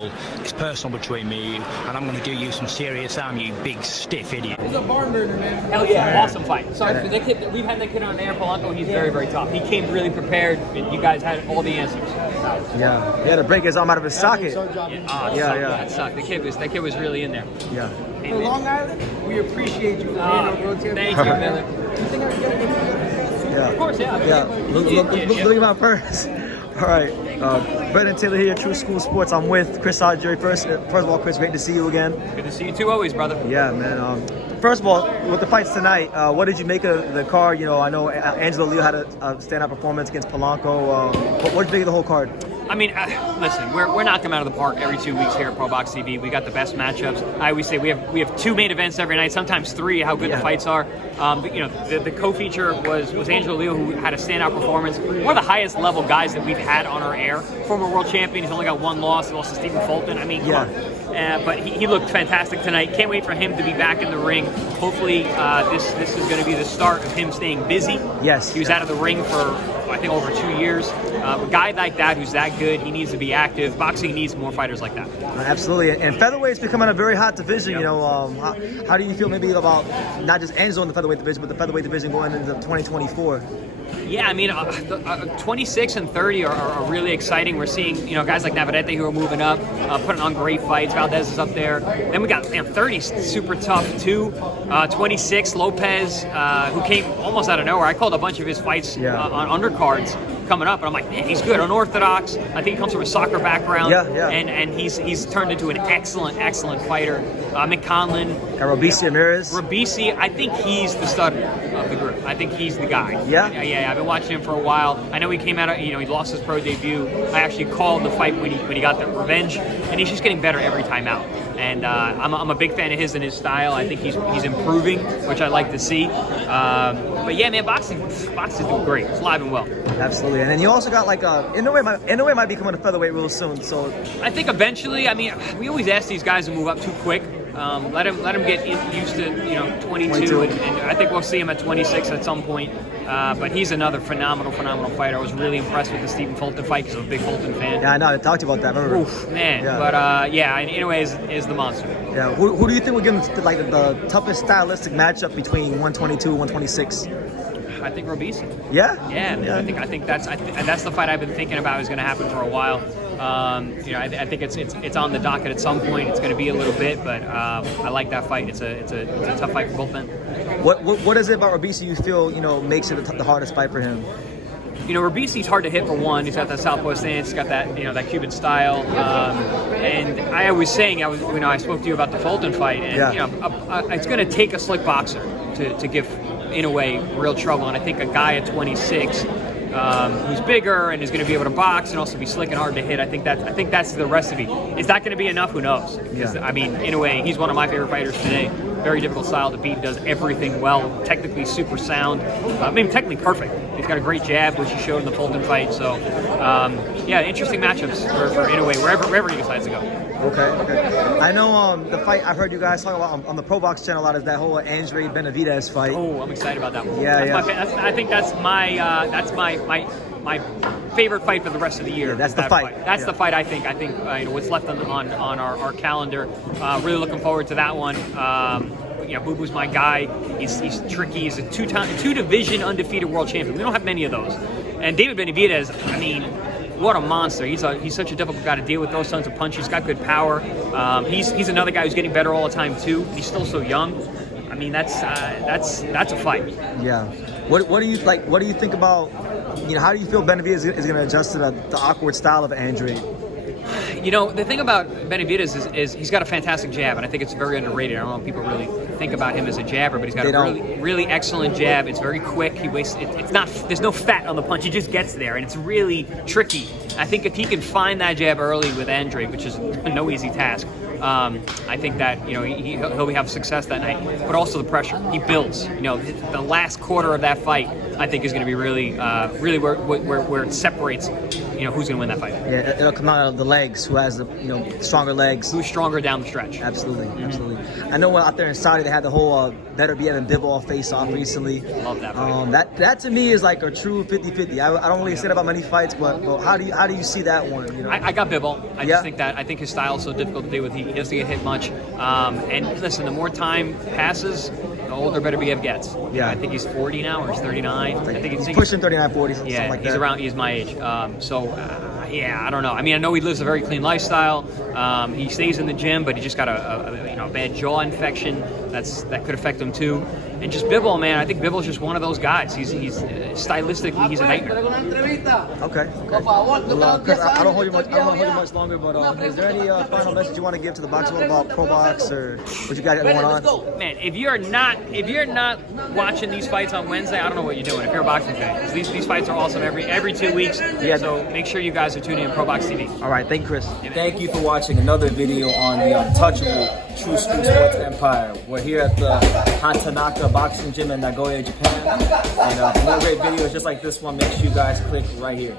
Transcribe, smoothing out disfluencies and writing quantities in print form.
It's personal between me and I'm going to do you some serious harm, you big stiff idiot. He's a barn burner, man. Hell yeah, awesome fight. Sorry for the kid. We've had that kid on there, Polanco. He's very, very tough. He came really prepared, and you guys had all the answers. Yeah, he had to break his arm out of his socket. That sucked. The kid was really in there. Yeah. For Long Island, we appreciate you for being on World Championship. Thank you, Miller. You think I can get a Yeah. Of course, yeah. Yeah. Look at my purse. All right. Brendan Taylor here, True School Sports. I'm with Chris Algieri. First of all, Chris, great to see you again. Good to see you too, always, brother. Yeah, man. First of all, with the fights tonight, what did you make of the card? You know, I know Angelo Leo had a standout performance against Polanco. What did you think of the whole card? I mean, listen, we're knocking them out of the park every 2 weeks here at Pro Box TV. We got the best matchups. I always say we have 2 main events every night, sometimes 3. How good the fights are. But, you know, the co-feature was Angelo Leo, who had a standout performance. One of the highest level guys that we've had on our air. Former world champion. He's only got 1 loss. He lost to Stephen Fulton. I mean, come on. But he looked fantastic tonight. Can't wait for him to be back in the ring. Hopefully, this is going to be the start of him staying busy. Yes. He was out of the ring for, I think, over 2 years. A guy like that who's that good, he needs to be active. Boxing needs more fighters like that. Absolutely. And featherweight's becoming a very hot division. Yep. You know, how do you feel maybe about not just Angelo in the featherweight division, but the featherweight division going into 2024? Yeah, I mean, 26 and 30 are really exciting. We're seeing, you know, guys like Navarrete who are moving up, putting on great fights. Valdez is up there. Then we got 30 super tough too. 26 Lopez, who came almost out of nowhere. I called a bunch of his fights on undercards coming up, and I'm like, man, he's good. Unorthodox. I think he comes from a soccer background. And he's turned into an excellent fighter. Mick Conlon. Robeisy Ramirez. Robeisy, I think he's the stud of the group. I think he's the guy. Yeah. I've been watching him for a while. I know he came out, he lost his pro debut. I actually called the fight when he got the revenge, and he's just getting better every time out. And I'm a big fan of his and his style. I think he's improving, which I like to see. But yeah, man, boxing's doing great. It's alive and well. Absolutely. And then you also got like Inoue might be coming to featherweight real soon. So I think eventually. I mean, we always ask these guys to move up too quick. Let him get used to 22, and I think we'll see him at 26 at some point. But he's another phenomenal fighter. I was really impressed with the Stephen Fulton fight because I'm a big Fulton fan. Yeah, I know. I talked to you about that. Remember? Oof, man. Yeah. But and Inoue is the monster. Yeah. Who do you think will give him like the toughest stylistic matchup between 122 and 126? I think Robeisy. Yeah. I think that's the fight I've been thinking about is going to happen for a while. I think it's on the docket at some point. It's going to be a little bit, but I like that fight. It's a tough fight for both men. What is it about Robeisy you feel makes it the hardest fight for him? Robeisy hard to hit for one. He's got that southpaw stance. He's got that that Cuban style. And I was saying I spoke to you about the Fulton fight, and it's going to take a slick boxer to give Inoue real trouble. And I think a guy at 26. Who's bigger and is going to be able to box and also be slick and hard to hit. I think that's the recipe. Is that going to be enough? Who knows? I mean, Inoue, he's one of my favorite fighters today. Very difficult style to beat. Does everything well. Technically super sound. Technically perfect. He's got a great jab, which he showed in the Fulton fight. So, interesting matchups for Inoue wherever he decides to go. Okay. I know the fight I've heard you guys talk about on the Pro Box channel a lot is that whole Andre Benavidez fight. Oh, I'm excited about that one. I think that's my favorite fight for the rest of the year. Yeah, that's the fight. That's the fight. I think what's left on our calendar. Really looking forward to that one. Boo Boo's my guy. He's tricky. He's a two-division undefeated world champion. We don't have many of those. And David Benavidez, what a monster. He's such a difficult guy to deal with. Those tons of punches. He's got good power. He's another guy who's getting better all the time too. He's still so young. That's a fight. Yeah. What do you like? What do you think about? How do you feel Benavidez is going to adjust to the awkward style of Andre? The thing about Benavidez is he's got a fantastic jab, and I think it's very underrated. I don't know if people really think about him as a jabber, but he's got really excellent jab. It's very quick. There's no fat on the punch. He just gets there, and it's really tricky. I think if he can find that jab early with Andre, which is no easy task, I think that he'll have success that night. But also the pressure he builds. The last quarter of that fight, I think, is going to be really where it separates. Who's going to win that fight? Yeah, it'll come out of the legs. Who has the stronger legs? Who's stronger down the stretch? Absolutely. I know out there in Saudi They had the whole Beterbiev and Bivol face-off recently. Love that fight. That to me is like a true 50-50. I don't really say that about many fights, but how do you see that one? You know? I got Bivol. I think his style is so difficult to deal with. He doesn't get hit much. And listen, the more time passes, the older Beterbiev gets. Yeah. I think he's 40 now, or he's 39. I think he's pushing 39, 40, something yeah, like he's that. around. He's my age. Yeah, I don't know. I mean, I know he lives a very clean lifestyle. He stays in the gym, but he just got a bad jaw infection. That could affect him too. And just Bivol, man, I think Bivol's just one of those guys. He's stylistically, he's a nightmare. Okay. Well, Chris, I don't hold you much longer, but is there any final message you want to give to the boxing world about Pro Box or what you got going on? Man, if you're not watching these fights on Wednesday, I don't know what you're doing. If you're a boxing fan, 'cause these fights are awesome every 2 weeks. Yeah. So make sure you guys are tuning in Pro Box TV. All right, thank you, Chris. Thank you for watching another video on the Untouchable True Street Sports Empire. We're here at the Hatanaka Boxing Gym in Nagoya, Japan. And for more great videos just like this one, make sure you guys click right here.